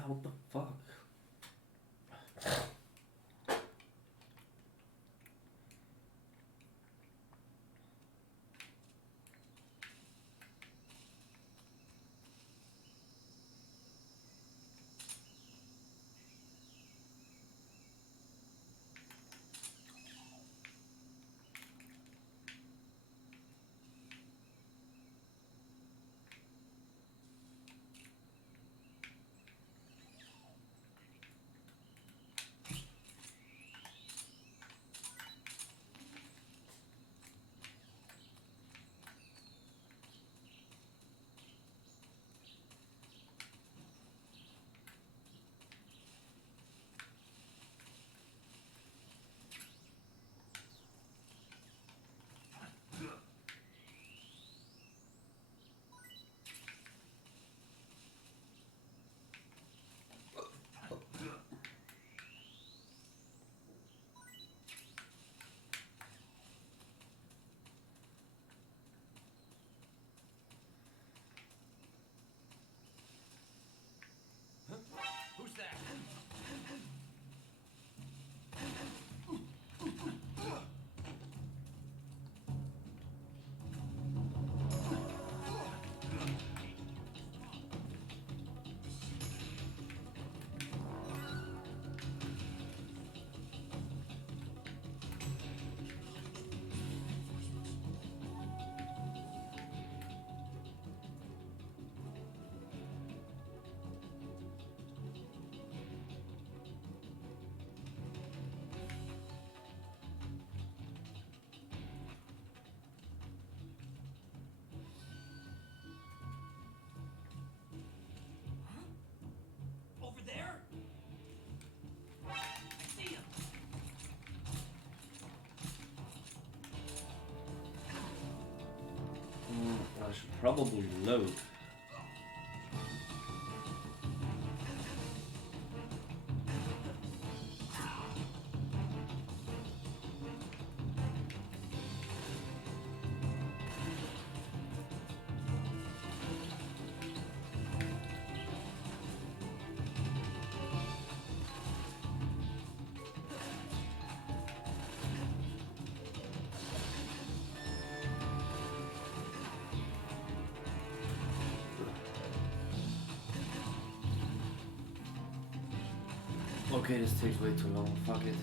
Yeah, what the fuck? Who's that? Over there? I see him. I should probably load. Okay, this takes way too long. Fuck it.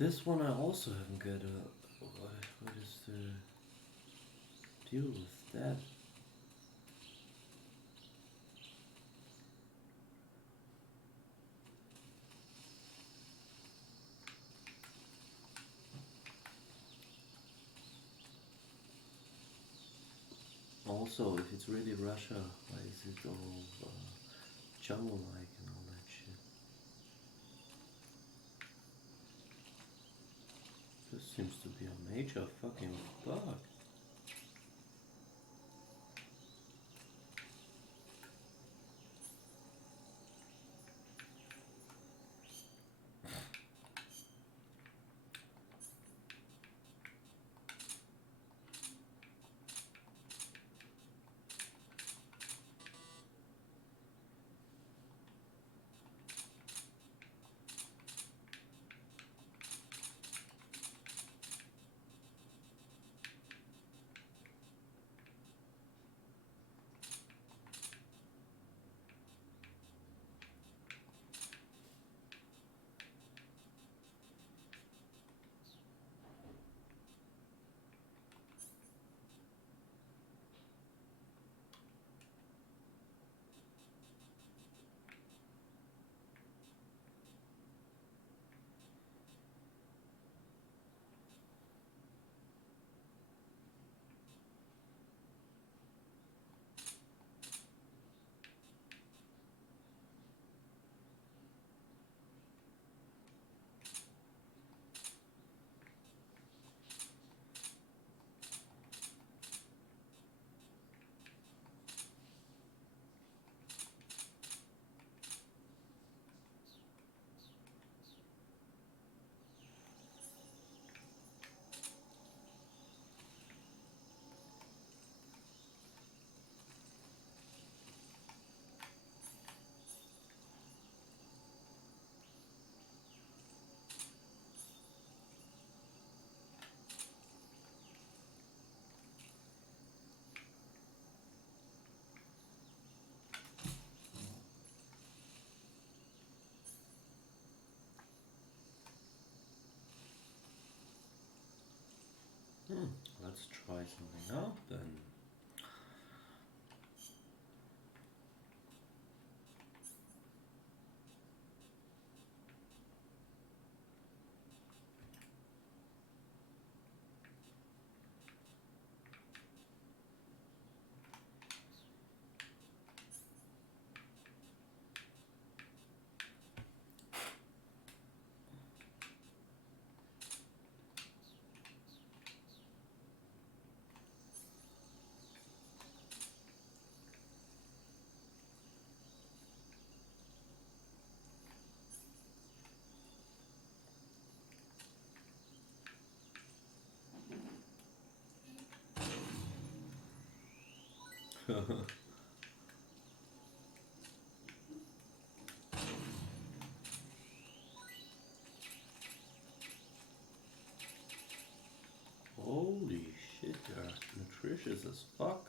This one I also haven't got a. What is the deal with that? Also, if it's really Russia, why is it all jungle-like and all that shit? This seems to be a major fucking bug. Let's try something out then. Holy shit, they're nutritious as fuck.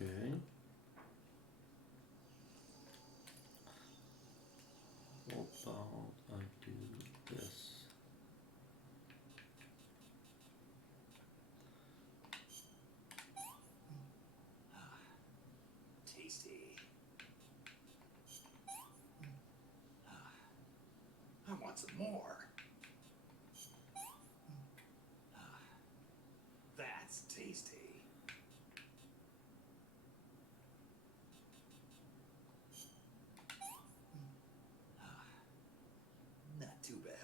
Okay. What about I do this? Tasty. want some more. That's tasty. Not too bad.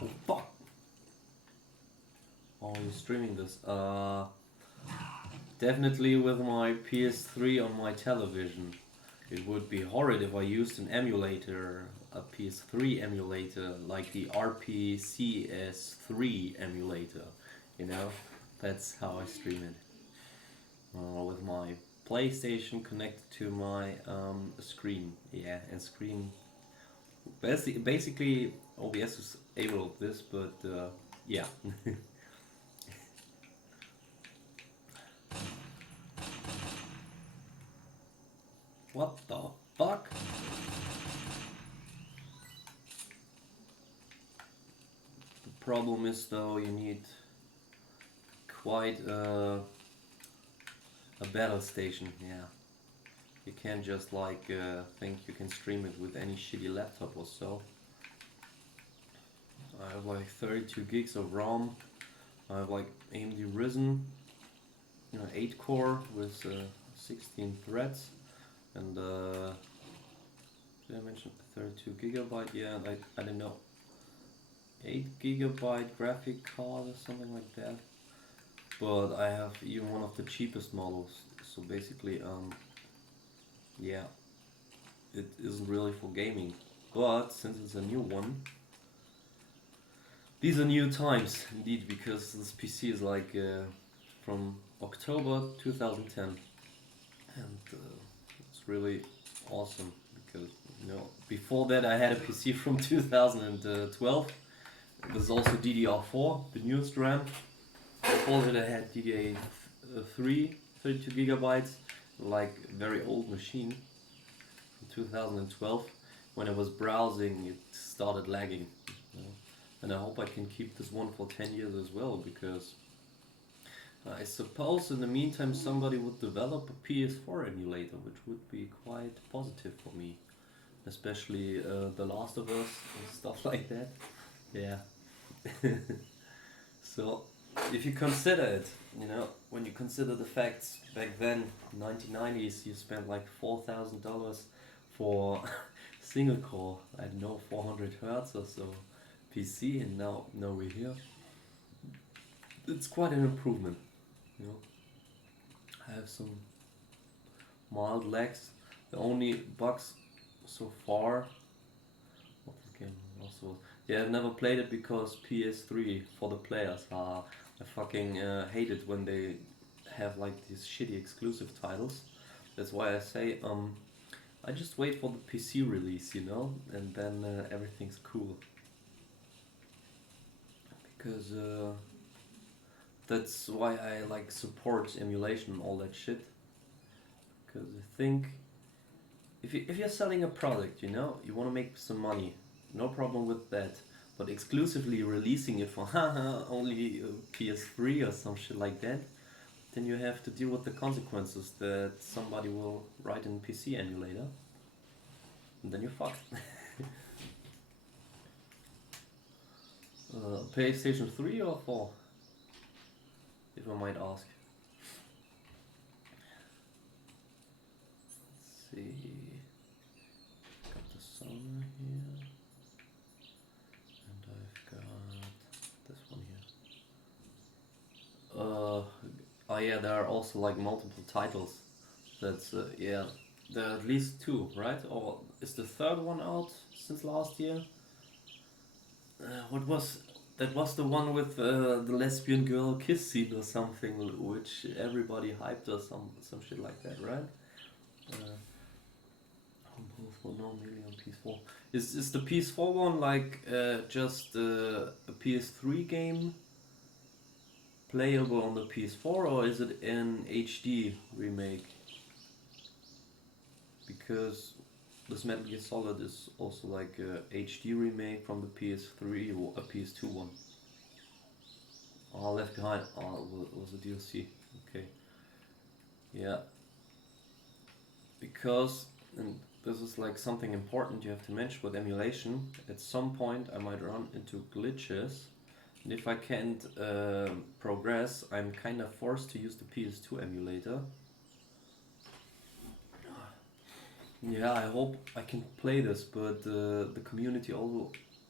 Oh fuck! Oh, you're streaming this. Definitely with my PS3 on my television. It would be horrid if I used an emulator, a PS3 emulator, like the RPCS3 emulator. You know, that's how I stream it. With my PlayStation connected to my screen. Yeah, and screen. Basically, OBS is able of this, but yeah. What the fuck? The problem is though you need quite a battle station, yeah. You can't just like think you can stream it with any shitty laptop or so. I have like 32 gigs of ROM. I have like AMD Ryzen, 8 core with 16 threads, and did I mention 32 gigabyte? Yeah, I don't know, 8 gigabyte graphic card or something like that. But I have even one of the cheapest models, so basically, yeah, it isn't really for gaming. But since it's a new one, these are new times indeed, because this PC is like from October 2010, and it's really awesome because before that I had a PC from 2012. It was also DDR4, the newest RAM. Before that I had DDR3, 32 gigabytes, like very old machine from 2012. When I was browsing, it started lagging. And I hope I can keep this one for 10 years as well, because I suppose in the meantime somebody would develop a PS4 emulator, which would be quite positive for me. Especially The Last of Us and stuff like that. Yeah. So, if you consider it, when you consider the facts, back then, 1990s, you spent like $4,000 for single core, I don't know, 400 hertz or so PC, and now we're here. It's quite an improvement, I have some mild lags. The only bugs so far. What game also? Yeah, I've never played it because PS3 for the players are. I fucking hate it when they have like these shitty exclusive titles. That's why I say I just wait for the PC release, and then everything's cool. Because that's why I like support emulation and all that shit. Because I think if you're selling a product, you want to make some money, no problem with that. But exclusively releasing it for only PS3 or some shit like that, then you have to deal with the consequences that somebody will write in PC emulator, and then you're fucked. PlayStation 3 or 4? If I might ask. Let's see. Got the summer here. And I've got this one here. Oh yeah, there are also like multiple titles. That's yeah, there are at least 2, right? Or is the third one out since last year? What was that? Was the one with the lesbian girl kiss scene or something, which everybody hyped or some shit like that, right? Both were no really on PS4. Is the PS4 one like just a PS3 game playable on the PS4, or is it an HD remake? Because this Metal Gear Solid is also like a HD remake from the PS3 or a PS2 one. Oh, Left Behind. Oh, it was a DLC. Okay. Yeah. Because, and this is like something important you have to mention with emulation. At some point, I might run into glitches. And if I can't progress, I'm kind of forced to use the PS2 emulator. Yeah, I hope I can play this, but the community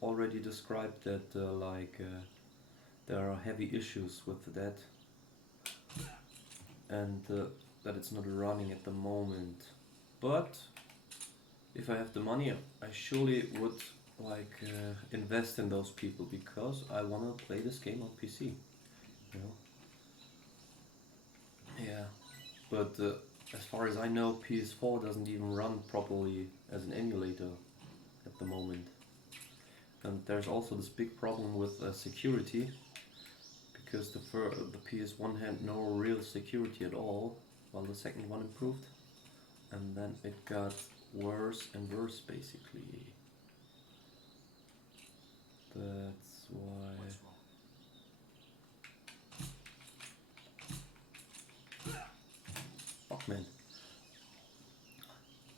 already described that there are heavy issues with that, and that it's not running at the moment. But if I have the money, I surely would invest in those people because I wanna play this game on PC. You know? Yeah, but as far as I know, PS4 doesn't even run properly as an emulator at the moment. And there's also this big problem with security because the PS1 had no real security at all, while the second one improved, and then it got worse and worse basically. That's why. What's wrong? Fuck man.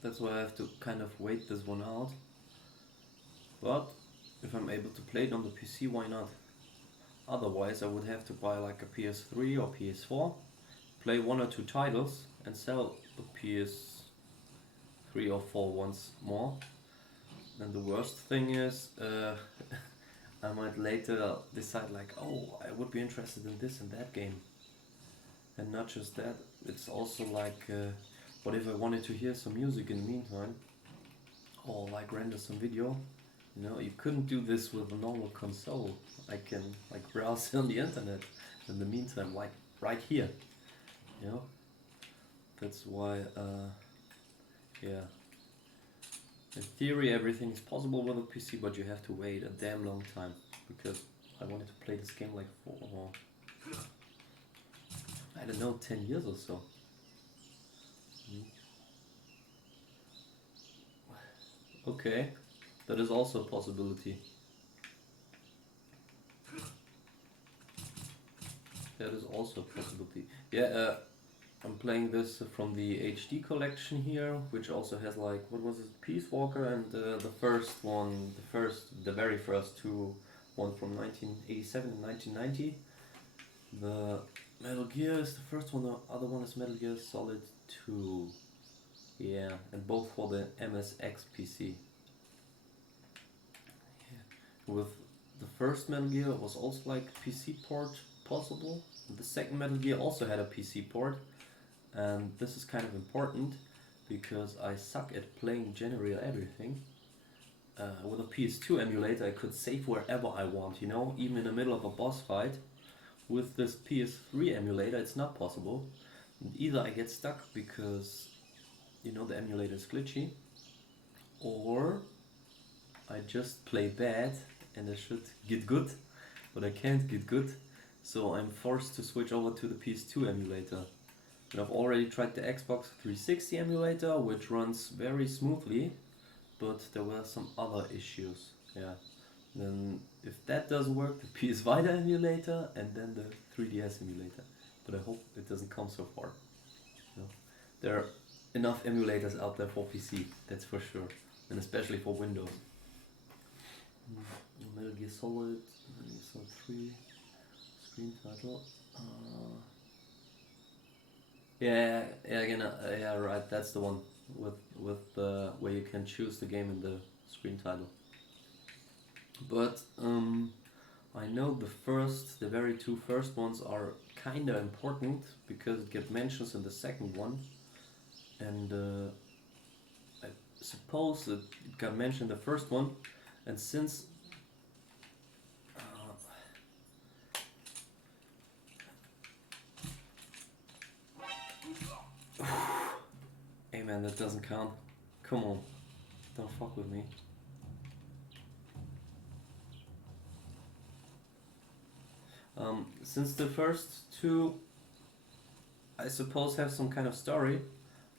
That's why I have to kind of wait this one out. But if I'm able to play it on the PC, why not? Otherwise, I would have to buy like a PS3 or PS4, play one or two titles, and sell the PS3 or 4 once more. And the worst thing is, I might later decide like, oh, I would be interested in this and that game. And not just that, it's also like, what if I wanted to hear some music in the meantime? Or like render some video? You know, you couldn't do this with a normal console. I can like browse on the internet in the meantime, like right here. You know? That's why, yeah. In theory, everything is possible with a PC, but you have to wait a damn long time because I wanted to play this game like for, I don't know, 10 years or so. Okay, that is also a possibility. That is also a possibility. Yeah, I'm playing this from the HD collection here, which also has like, what was it, Peace Walker and the first one, the very first two, one from 1987 and 1990. The Metal Gear is the first one, the other one is Metal Gear Solid 2. Yeah, and both for the MSX PC. Yeah. With the first Metal Gear was also like PC port possible. The second Metal Gear also had a PC port. And this is kind of important because I suck at playing generally everything. With a PS2 emulator I could save wherever I want, you know, even in the middle of a boss fight. With this PS3 emulator it's not possible. And either I get stuck because, you know, the emulator is glitchy, or I just play bad and I should get good, but I can't get good. So I'm forced to switch over to the PS2 emulator. And I've already tried the Xbox 360 emulator, which runs very smoothly, but there were some other issues. Yeah. Then if that doesn't work, the PS Vita emulator and then the 3DS emulator. But I hope it doesn't come so far. You know? There are enough emulators out there for PC, that's for sure. And especially for Windows. Metal Gear Solid, Metal Gear Solid 3, screen title. Yeah, again, yeah, right. That's the one with where you can choose the game in the screen title. But I know the very two first ones are kinda important because it gets mentions in the second one, and I suppose it got mentioned in the first one, and since. Hey man, that doesn't count. Come on, don't fuck with me. Since the first two, I suppose, have some kind of story,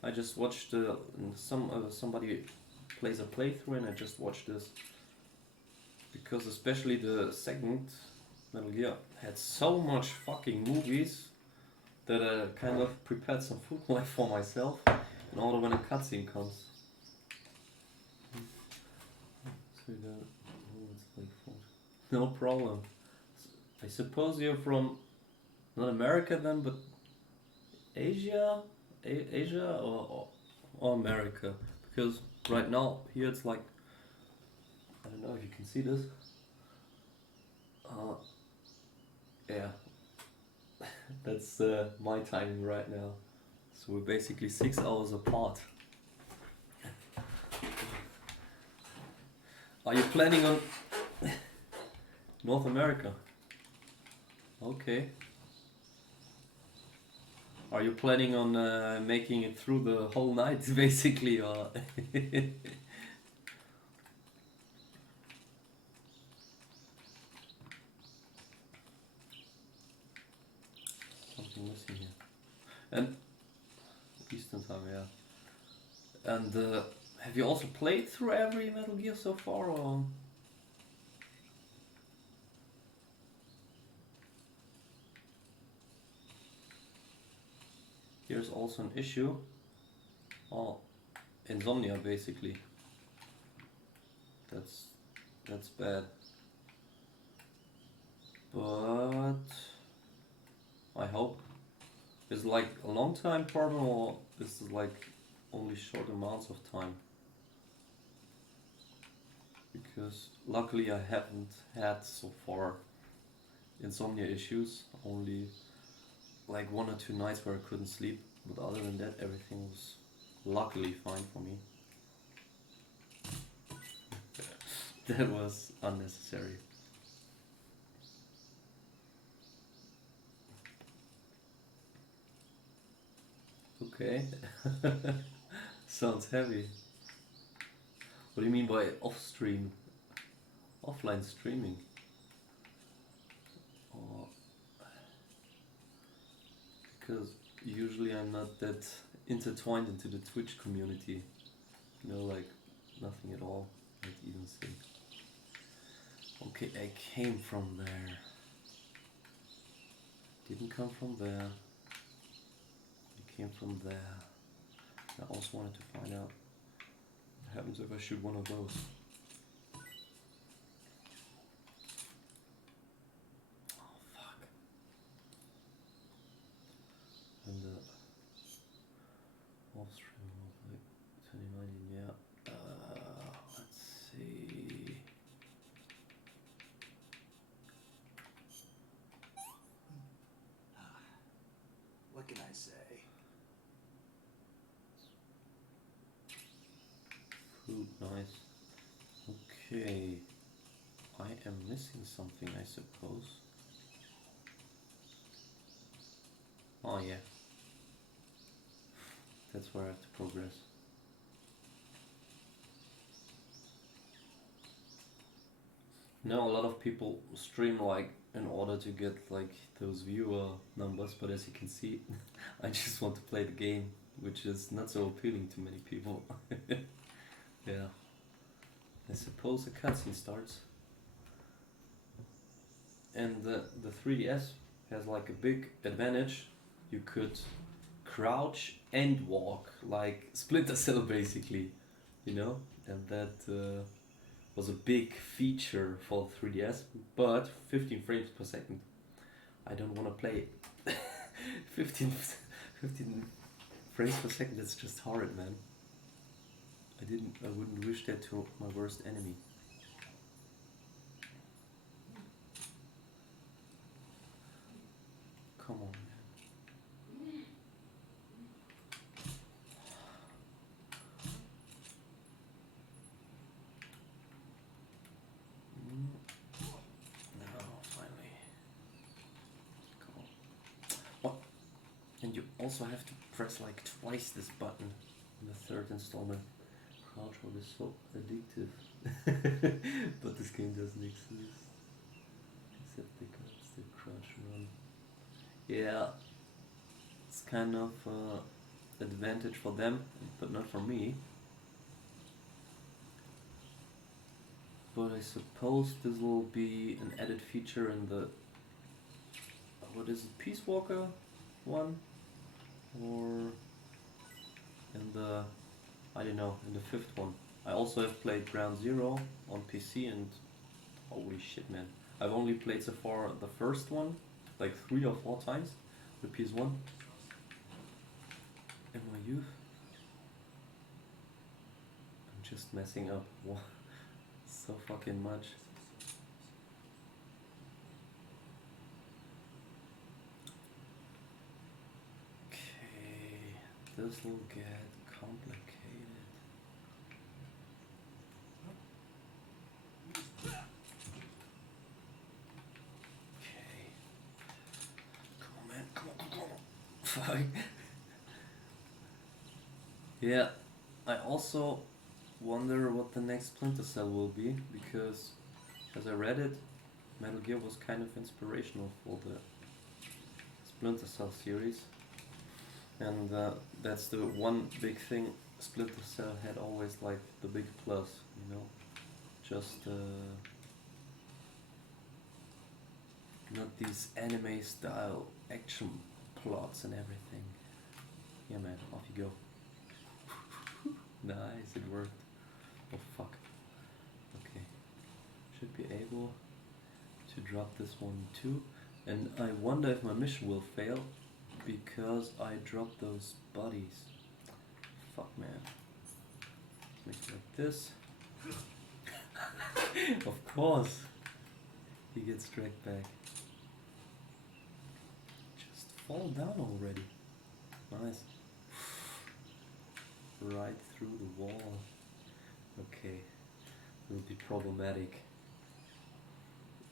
I just watched somebody plays a playthrough, and I just watched this because especially the second Metal Gear had so much fucking movies that I kind of prepared some food for myself in order when a cutscene comes. So you got, oh, it's like no problem. I suppose you're from not America then, but Asia, Asia or America, because right now here it's like, I don't know if you can see this. Yeah, that's my timing right now. So we're basically 6 hours apart. Are you planning on North America? Okay. Are you planning on making it through the whole night, basically, or? Something missing here. And Eastern time, yeah. And have you also played through every Metal Gear so far, or? Here's also an issue. Oh, insomnia basically. That's bad. But I hope it's like a long time problem, or this is like only short amounts of time. Because luckily I haven't had so far insomnia issues, only like 1 or 2 nights where I couldn't sleep, but other than that everything was luckily fine for me. That was unnecessary. Okay. Sounds heavy. What do you mean by off stream? Offline streaming? Or because usually I'm not that intertwined into the Twitch community. You know, like nothing at all. Not even see. Okay, I came from there. Didn't come from there. I came from there. I also wanted to find out what happens if I shoot one of those. Oh fuck. And the off stream was like 2019, yeah. Let's see. What can I say? Food, nice. Okay. I am missing something, I suppose. Oh yeah. That's where I have to progress. Now a lot of people stream like in order to get like those viewer numbers, but as you can see, I just want to play the game, which is not so appealing to many people. Yeah. I suppose a cutscene starts. And the 3DS has like a big advantage. You could crouch and walk, like Splinter Cell basically, you know? And that was a big feature for 3DS, but 15 frames per second. I don't want to play it. 15 frames per second, that's just horrid, man. I wouldn't wish that to my worst enemy. Come on, man. No, finally. Come on. What? And you also have to press like twice this button in the third installment. Crouch mode is so addictive. But this game doesn't exist. Except because the crouch run. Yeah. It's kind of advantage for them, but not for me. But I suppose this will be an added feature in the what is it, Peace Walker one, or in the, I don't know, in the fifth one. I also have played Ground Zero on PC, and holy shit, man. I've only played so far the first one, like 3 or 4 times, the PS1. In my youth. I'm just messing up so fucking much. Okay, this will get complicated. Okay. Come on, man. Come on, come on. Fuck. Yeah, I also wonder what the next Splinter Cell will be, because as I read it, Metal Gear was kind of inspirational for the Splinter Cell series. And that's the one big thing Splinter Cell had always, like, the big plus, you know? Just not these anime style action plots and everything. Yeah, man, off you go. Nice, it worked. Oh fuck. Okay. Should be able to drop this one too. And I wonder if my mission will fail because I dropped those bodies. Fuck, man. Make it like this. Of course. He gets dragged back. Just fall down already. Nice. Right through the wall. Okay. Will be problematic.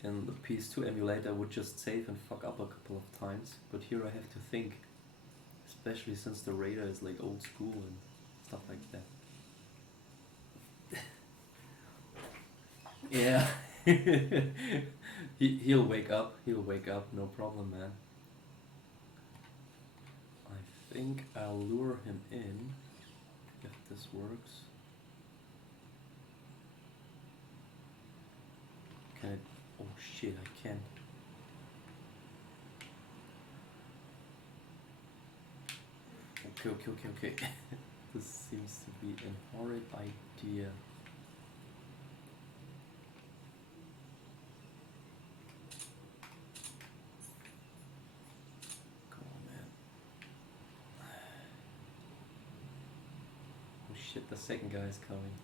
In the PS2 emulator I would just save and fuck up a couple of times, but here I have to think. Especially since the radar is like old school and stuff like that. Yeah. He'll wake up, no problem, man. I think I'll lure him in, if this works. Can I? Oh shit, I can't. Okay. This seems to be a horrid idea. Come on, man. Oh shit, the second guy is coming.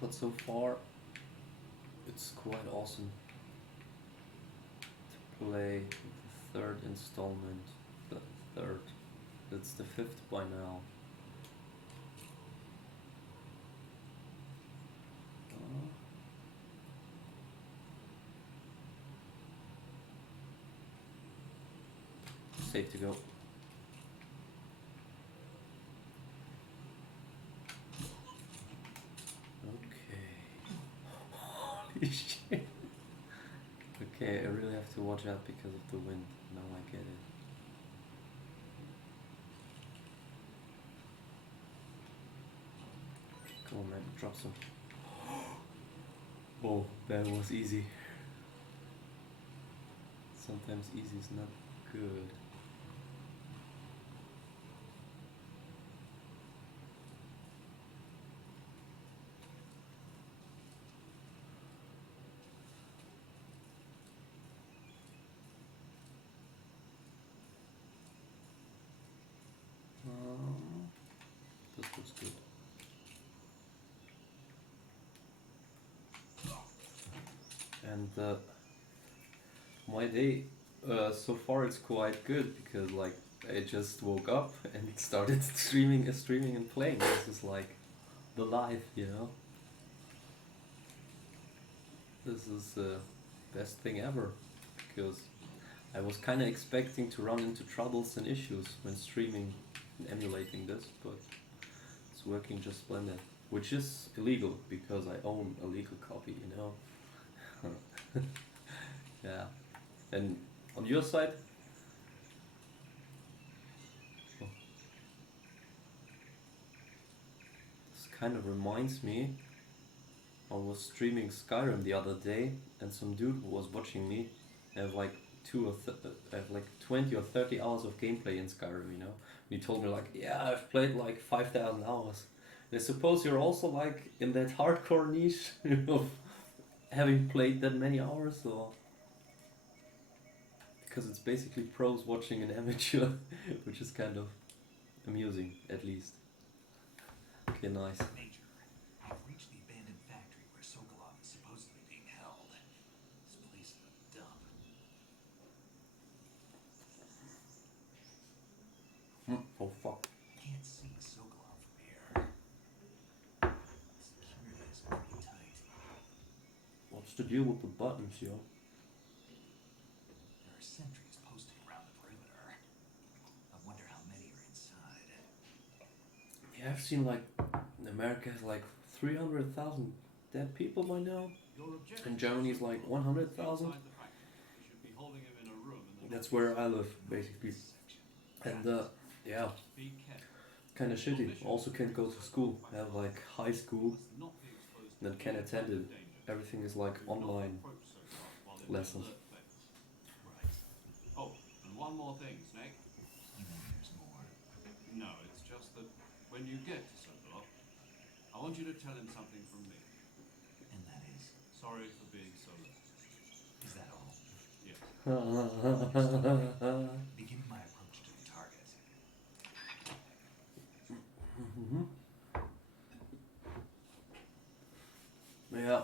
But so far, it's quite awesome to play the third installment. The third. That's the fifth by now. Safe to go. Holy shit. Okay, I really have to watch out because of the wind. Now I get it. Come on, man, drop some. Oh, that was easy. Sometimes easy is not good. This looks good. And my day so far it's quite good because like I just woke up and started streaming and playing. This is like the life, you know. This is the best thing ever because I was kind of expecting to run into troubles and issues when streaming and emulating this, but it's working just splendid. Which is illegal because I own a legal copy, you know. Yeah. And on your side? Oh. This kind of reminds me I was streaming Skyrim the other day, and some dude who was watching me have like have like 20 or 30 hours of gameplay in Skyrim. You know, and he told me like, yeah, I've played like 5,000 hours. And I suppose you're also like in that hardcore niche of having played that many hours, or because it's basically pros watching an amateur, which is kind of amusing, at least. Okay, nice. Major, I've reached the abandoned factory where Sokolov is supposedly being held. This place is a dump. Oh fuck. Can't see Sokolov from here. Security is pretty tight. What's the deal with the buttons, yo? There are sentries posted around the perimeter. I wonder how many are inside. Yeah, I've seen like America has like 300,000 dead people by now. And Germany's like 100,000. That's where I live, basically. And yeah, kind of shitty. Also can't go to school. I have like high school that can't attend it. Everything is like online lessons. Right. Oh, and one more thing, Snake. You know there's more. No, it's just that when you get to Sokolov, I want you to tell him something from me. And that is, Sorry for being so late. is that all? Yes. Begin my approach to the target. Yeah.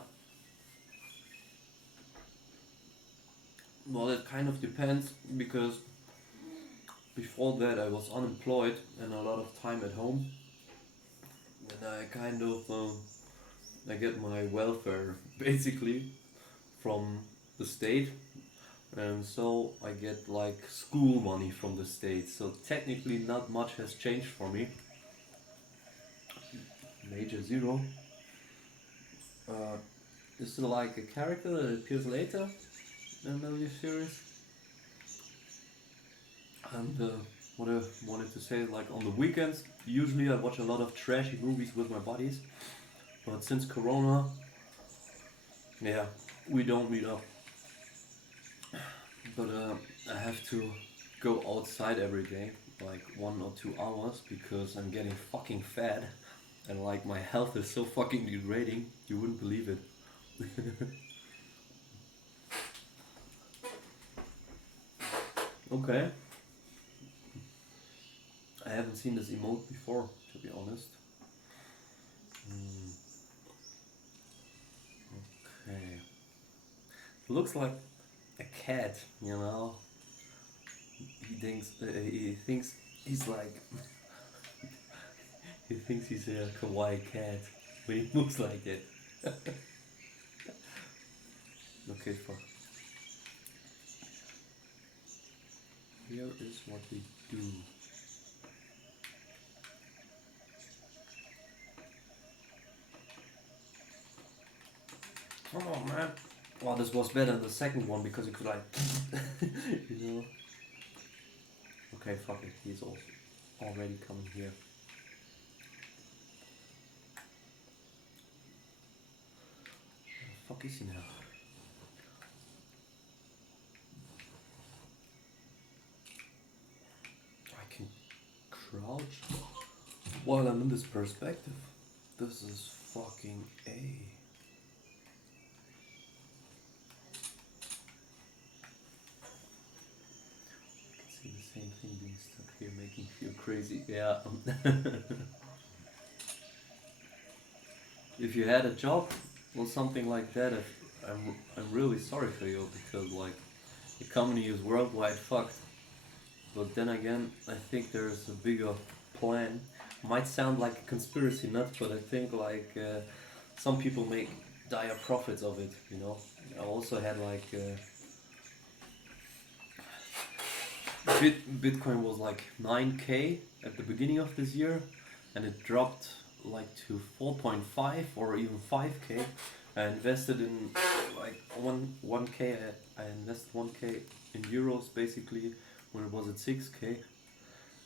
Well, it kind of depends, because before that I was unemployed and a lot of time at home, and I kind of I get my welfare basically from the state, and so I get like school money from the state. So technically, not much has changed for me. Major Zero. Is it like a character that appears later in the series? And what I wanted to say, like on the weekends, usually I watch a lot of trashy movies with my buddies. But since Corona, yeah, we don't meet up. But I have to go outside every day, like 1 or 2 hours, because I'm getting fucking fat. And like my health is so fucking degrading, you wouldn't believe it. Okay. I haven't seen this emote before, to be honest. Okay. Looks like a cat, you know. He thinks he's like he thinks he's a kawaii cat, but he looks like it. Okay, fuck. Here is what we do. Come on, man. Well, this was better than the second one because you could like, you know. Okay, fuck it. He's also already coming here. Where the fuck is he now? I can crouch while I'm in this perspective. This is fucking A. The same thing being stuck here making me feel crazy. Yeah. If you had a job or something like that, I'm really sorry for you, because like the company is worldwide fucked. But then again, I think there's a bigger plan. Might sound like a conspiracy nut, but I think like some people make dire profits of it. You know. I also had like. Bitcoin was like 9k at the beginning of this year, and it dropped like to 4.5 or even 5k. I invested in like 1k. I invested 1k in euros basically when it was at 6k,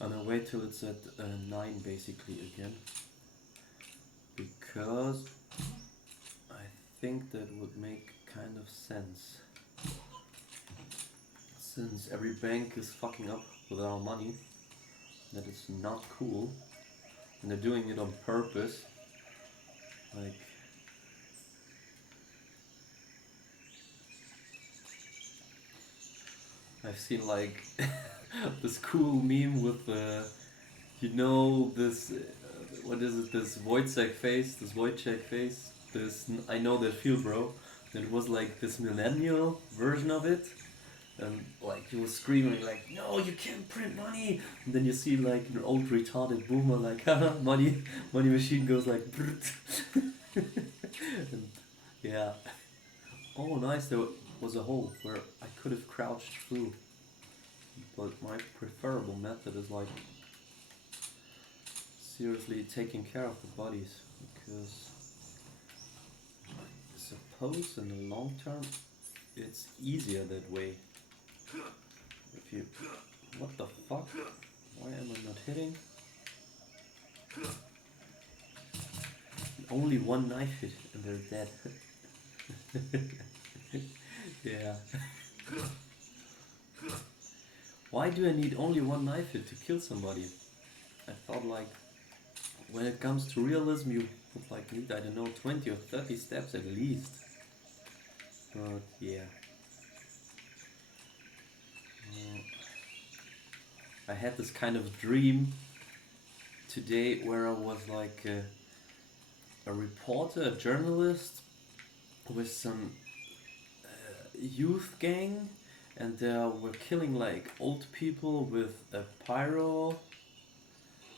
and I wait till it's at 9 basically again, because I think that would make kind of sense. Since every bank is fucking up with our money, that is not cool. And they're doing it on purpose. Like, I've seen like this cool meme with you know, this what is it? This Wojciech face, this I know that feel, bro. And it was like this millennial version of it, and like he was screaming like, "No, you can't print money!" And then you see like an old retarded boomer like, "Haha, money machine goes like." And yeah. Oh, nice. There was a hole where I could have crouched through. But my preferable method is like seriously taking care of the bodies, because I suppose in the long term it's easier that way. If you... What the fuck? Why am I not hitting? Only one knife hit and they're dead. Yeah. Why do I need only one knife hit to kill somebody? I thought like when it comes to realism you would like need, I don't know, 20 or 30 steps at least. But yeah. I had this kind of dream today where I was like a reporter, a journalist with some youth gang, and they were killing like old people with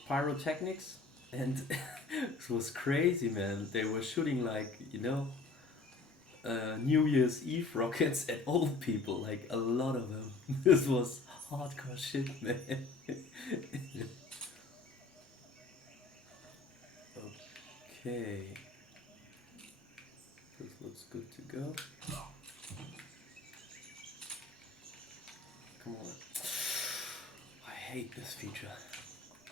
pyrotechnics, and it was crazy, man. They were shooting like, you know, New Year's Eve rockets at old people, like a lot of them. This was hardcore shit, man. Okay, this looks good to go. Come on. I hate this feature.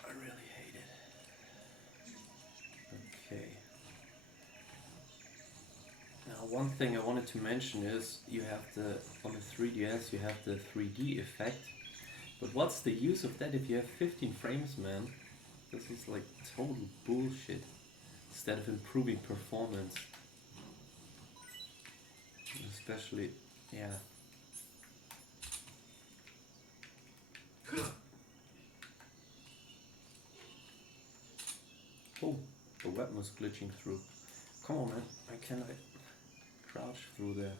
I really hate it. Okay. Now one thing I wanted to mention is you have on the 3DS you have the 3D effect. But what's the use of that if you have 15 frames, man? This is like total bullshit. Instead of improving performance. Especially, yeah. Oh, the weapon was glitching through. Come on, man. I cannot crouch through there.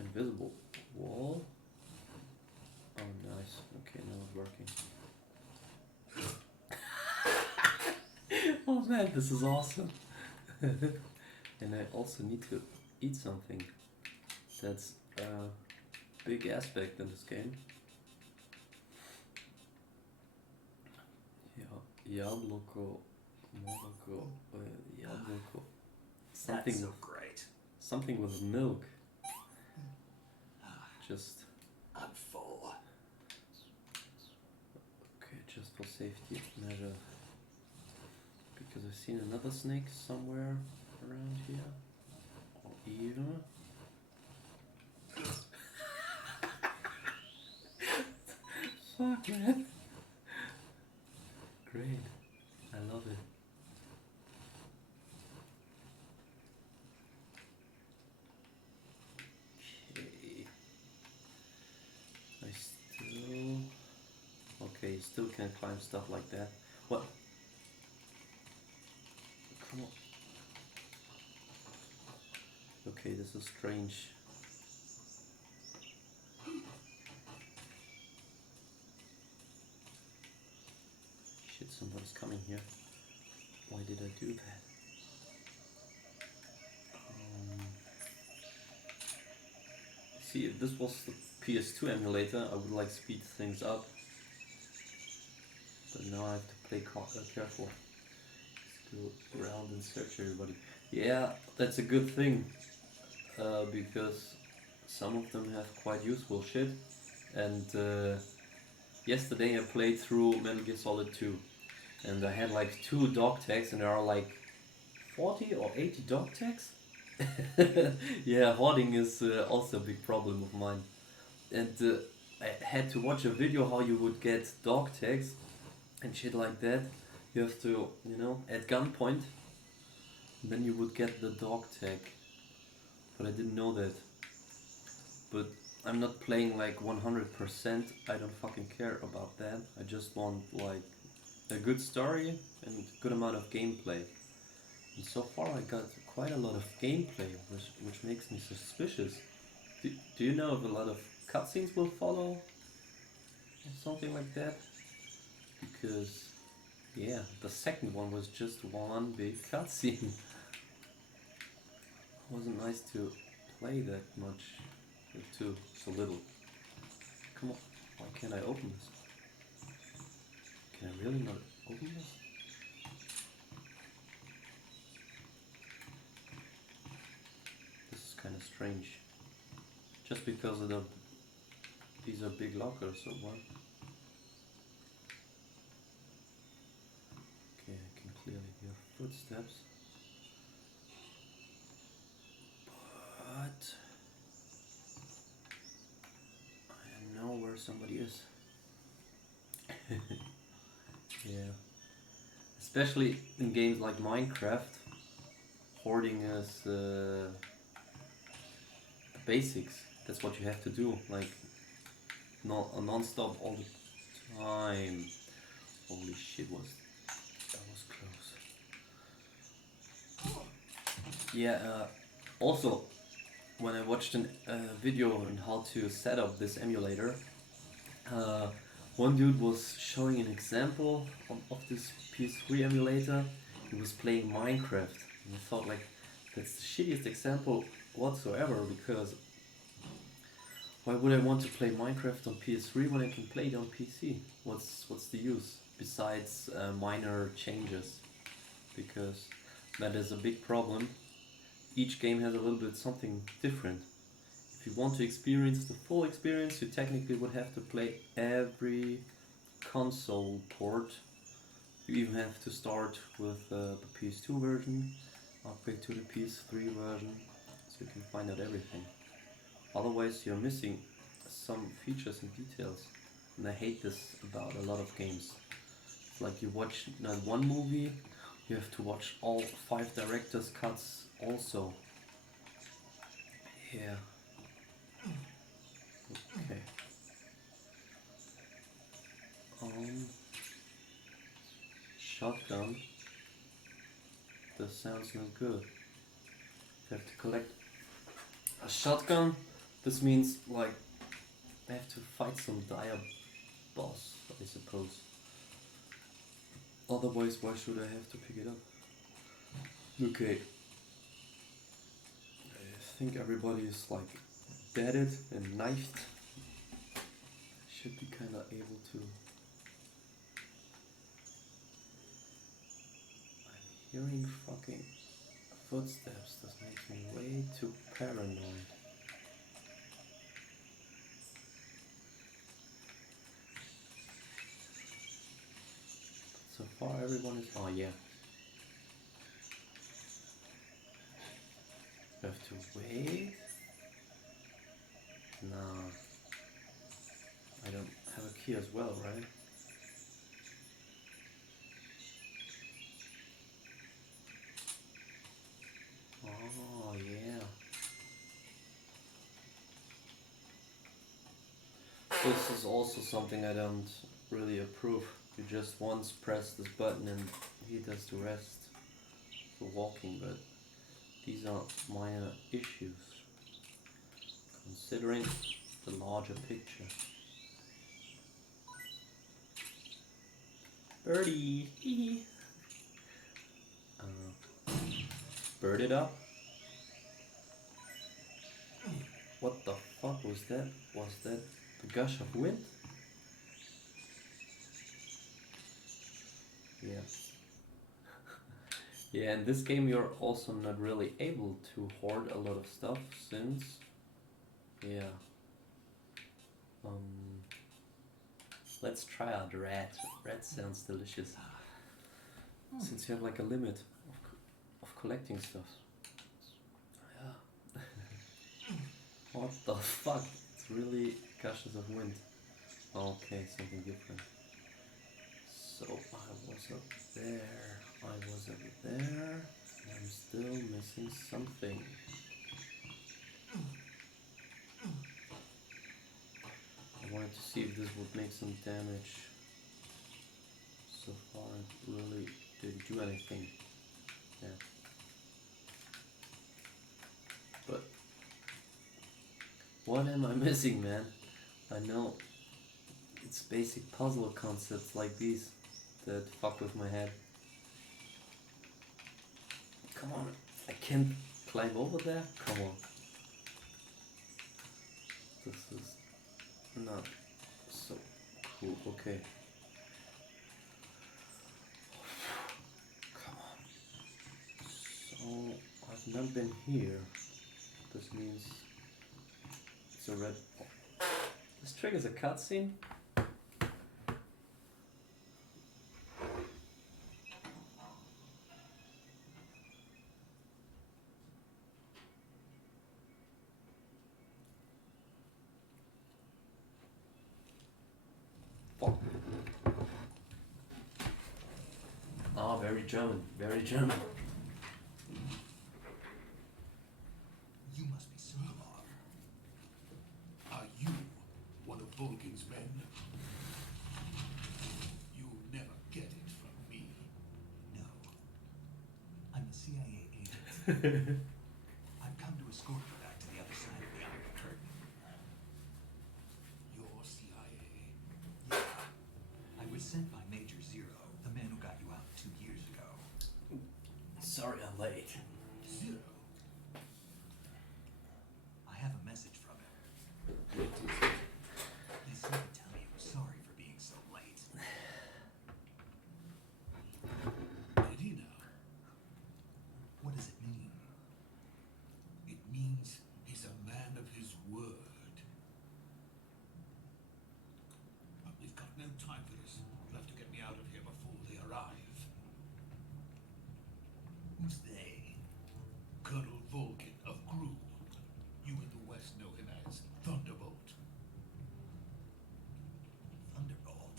Invisible wall. Oh, nice. Okay, now it's working. Oh man, this is awesome. And I also need to eat something. That's a big aspect in this game. Jabloko, jabloko. That's so great. Something with milk. Just... I'm full. Okay, just for safety measure. Because I've seen another snake somewhere around here. Or even... Fuck, man. Great. I love it. Okay. Okay, you still can't climb stuff like that. What? Come on. Okay, this is strange. Shit, somebody's coming here. Why did I do that? See, if this was the PS2 emulator, I would like speed things up. But now I have to play careful. Just go around and search everybody. Yeah, that's a good thing. Because some of them have quite useful shit. And yesterday I played through Metal Gear Solid 2. And I had like 2 dog tags and there are like 40 or 80 dog tags. Yeah, hoarding is also a big problem of mine. And I had to watch a video how you would get dog tags and shit like that. You have to, you know, at gunpoint, then you would get the dog tag. But I didn't know that. But I'm not playing like 100%. I don't fucking care about that. I just want like a good story and good amount of gameplay. And so far I got quite a lot of gameplay, which makes me suspicious. Do you know if a lot of cutscenes will follow? Or something like that? Because, yeah, the second one was just one big cutscene. Wasn't nice to play that much with too so little. Come on, why can't I open this? Can I really not open this? This is kind of strange. Just because of these are big lockers or what? Okay, I can clearly hear footsteps. But I know where somebody is. Yeah. Especially in games like Minecraft, hoarding is basics. That's what you have to do. Like, non-stop all the time. Holy shit, that was close. Yeah. Also, when I watched a video on how to set up this emulator, uh, one dude was showing an example of this PS3 emulator. He was playing Minecraft, and I thought like that's the shittiest example whatsoever, because why would I want to play Minecraft on PS3 when I can play it on PC? What's the use besides minor changes? Because that is a big problem. Each game has a little bit something different. If you want to experience the full experience, you technically would have to play every console port. You even have to start with the PS2 version, upgrade to the PS3 version, so you can find out everything. Otherwise you're missing some features and details. And I hate this about a lot of games. It's like you watch one movie, you have to watch all 5 director's cuts also. Yeah. Okay. Shotgun. This sounds not good. You have to collect a shotgun. This means like I have to fight some dire boss, I suppose. Otherwise, why should I have to pick it up? Okay. I think everybody is like deaded and knifed. Should be kinda able to. I'm hearing fucking footsteps. This makes me way too paranoid. So far everyone is. Oh yeah. You have to wait? Nah. I don't have a key as well, right? Oh yeah. This is also something I don't really approve. You just once press this button and he does the rest for walking, but these are minor issues considering the larger picture. Birdie! Bird it up. What the fuck was that? Was that the gush of wind? Yeah. Yeah, in this game you're also not really able to hoard a lot of stuff since, yeah. Let's try out rat. Rat sounds delicious. Since you have like a limit, of collecting stuff. Yeah. What the fuck? It's really gushes of wind. Okay, something different. So I was up there. I was up there. I'm still missing something. I wanted to see if this would make some damage. So far it really didn't do anything. Yeah. But what am I missing, man? I know it's basic puzzle concepts like these that fuck with my head. Come on, I can't climb over there? Come on. This is not so cool. Okay. Come on. So, I've not been here. This means it's a red. This triggers a cutscene? Fuck. Ah, very German. Very German. You must be Sokolov. Are you one of Vulcan's men? You'll never get it from me. No. I'm a CIA agent. I've come to escort you back to the other side of the Iron Curtain. You're CIA. Yeah. I was sent by Major Zero, the man who got you out 2 years ago. Sorry I'm late. Zero. I have a message from him. He said to tell you sorry for being so late. Did he now? What does it mean? It means he's a man of his word. But we've got no time for this. You'll have to get me out of here before they arrive. Who's they? Colonel Vulcan of Gru. You in the West know him as Thunderbolt. Thunderbolt?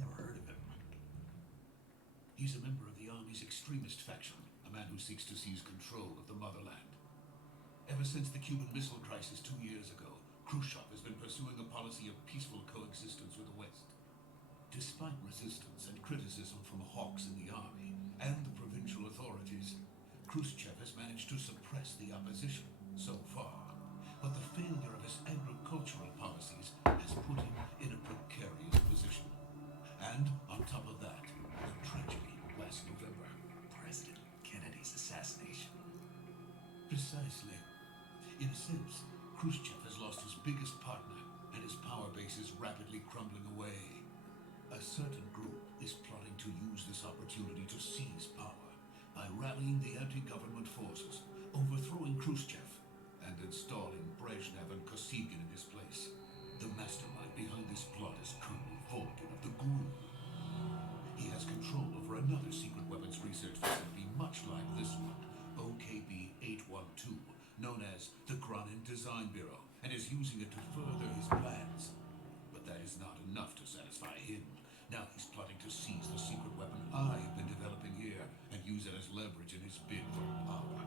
Never heard of him. He's a member of the Army's extremist faction, a man who seeks to seize control of the motherland. Ever since the Cuban Missile Crisis 2 years ago, Khrushchev has been pursuing a policy of peaceful coexistence with the West. Despite resistance and criticism from hawks in the army and the provincial authorities, Khrushchev has managed to suppress the opposition so far. But the failure of his agricultural policies has put him in a precarious position. And on top of that, the tragedy last November. President Kennedy's assassination. Precisely. In a sense, Khrushchev has lost his biggest partner, and his power base is rapidly crumbling away. A certain group is plotting to use this opportunity to seize power by rallying the anti-government forces, overthrowing Khrushchev, and installing Brezhnev and Kosygin in his place. The mastermind behind this plot is Colonel Vulcan of the GRU. He has control over another secret weapons research facility much like this one, OKB-812, known as the Granin Design Bureau, and is using it to further his plans. But that is not enough to satisfy him. Now he's plotting to seize the secret weapon I've been developing here and use it as leverage in his bid for power.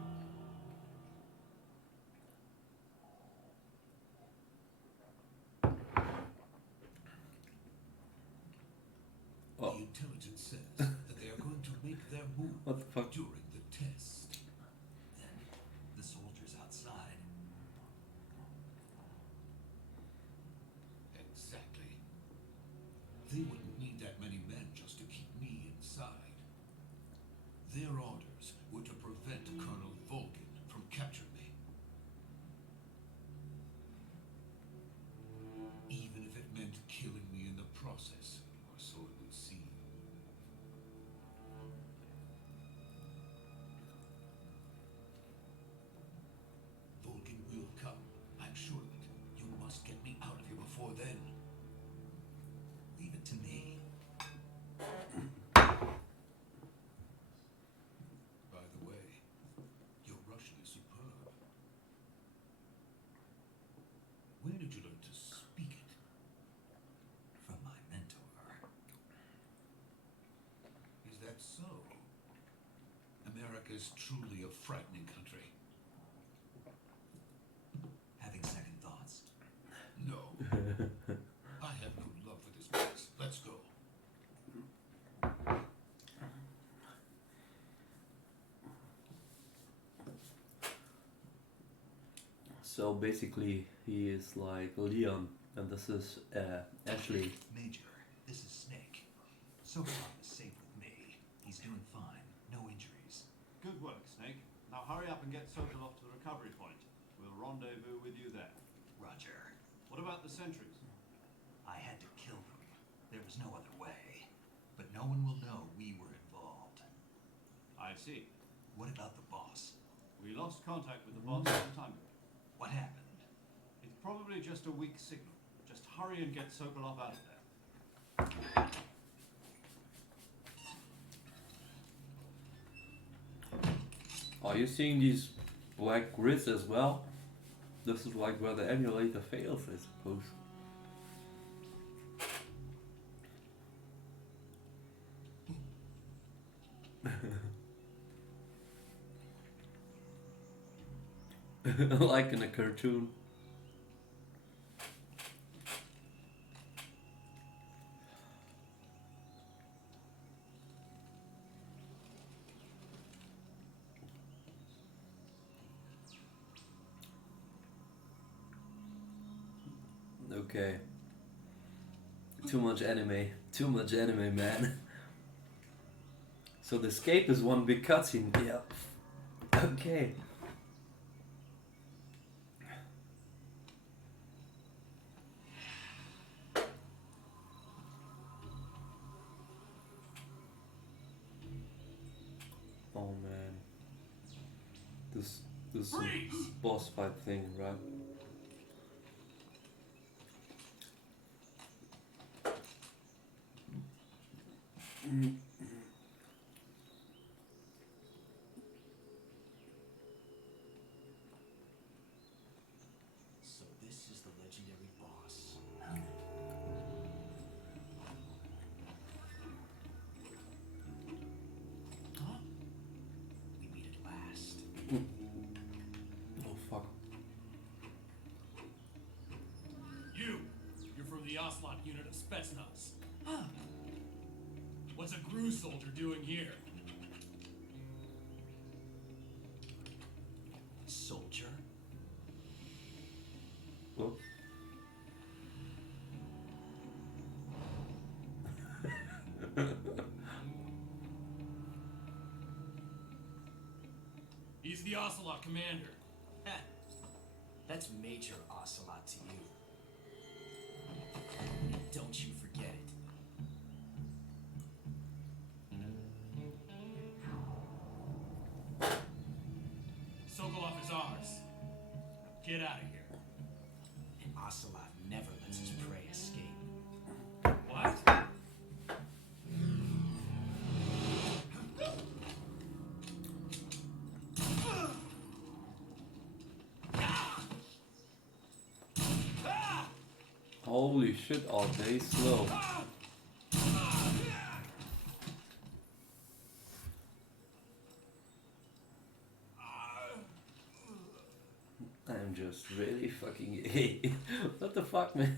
Oh, The intelligence says that they are going to make their move what the fuck? during the test. Then the soldiers outside. Exactly. They wouldn't need that many men just to keep me inside. Their orders were to prevent Colonel Vulcan from capturing me. Even if it meant killing me in the process, or so it would seem. Vulcan will come. I'm sure of it. You must get me out of here before then. Leave it to me. is truly a frightening country. Having second thoughts. No. I have no love for this place. Let's go. So basically, he is like Leon, and this is Ashley. Major, this is Snake. Sokolov is safe with me. He's doing fine. No injuries. Good work, Snake. Now hurry up and get Sokolov to the recovery point. We'll rendezvous with you there. Roger. What about the sentries? I had to kill them. There was no other way. But no one will know we were involved. I see. What about the boss? We lost contact with the boss some time ago. What happened? It's probably just a weak signal. Just hurry and get Sokolov out of there. Are you seeing these black grids as well? This is like where the emulator fails, I suppose. Like in a cartoon. Okay. Too much anime, man. So the escape is one big cutscene. Yeah. Okay. Oh man. This boss fight thing, right? So this is the legendary boss. Huh? We meet at last. Oh fuck. You're from the Ocelot unit of Spetsnaz. Huh. What's a Gru soldier doing here? Soldier? Oh. He's the Ocelot commander. That's Major Ocelot to you. Don't you forget it. Sokolov is ours. Get out of here. And Ocelot never lets his prey escape. What? Holy shit, are they slow? I'm just really fucking what the fuck, man?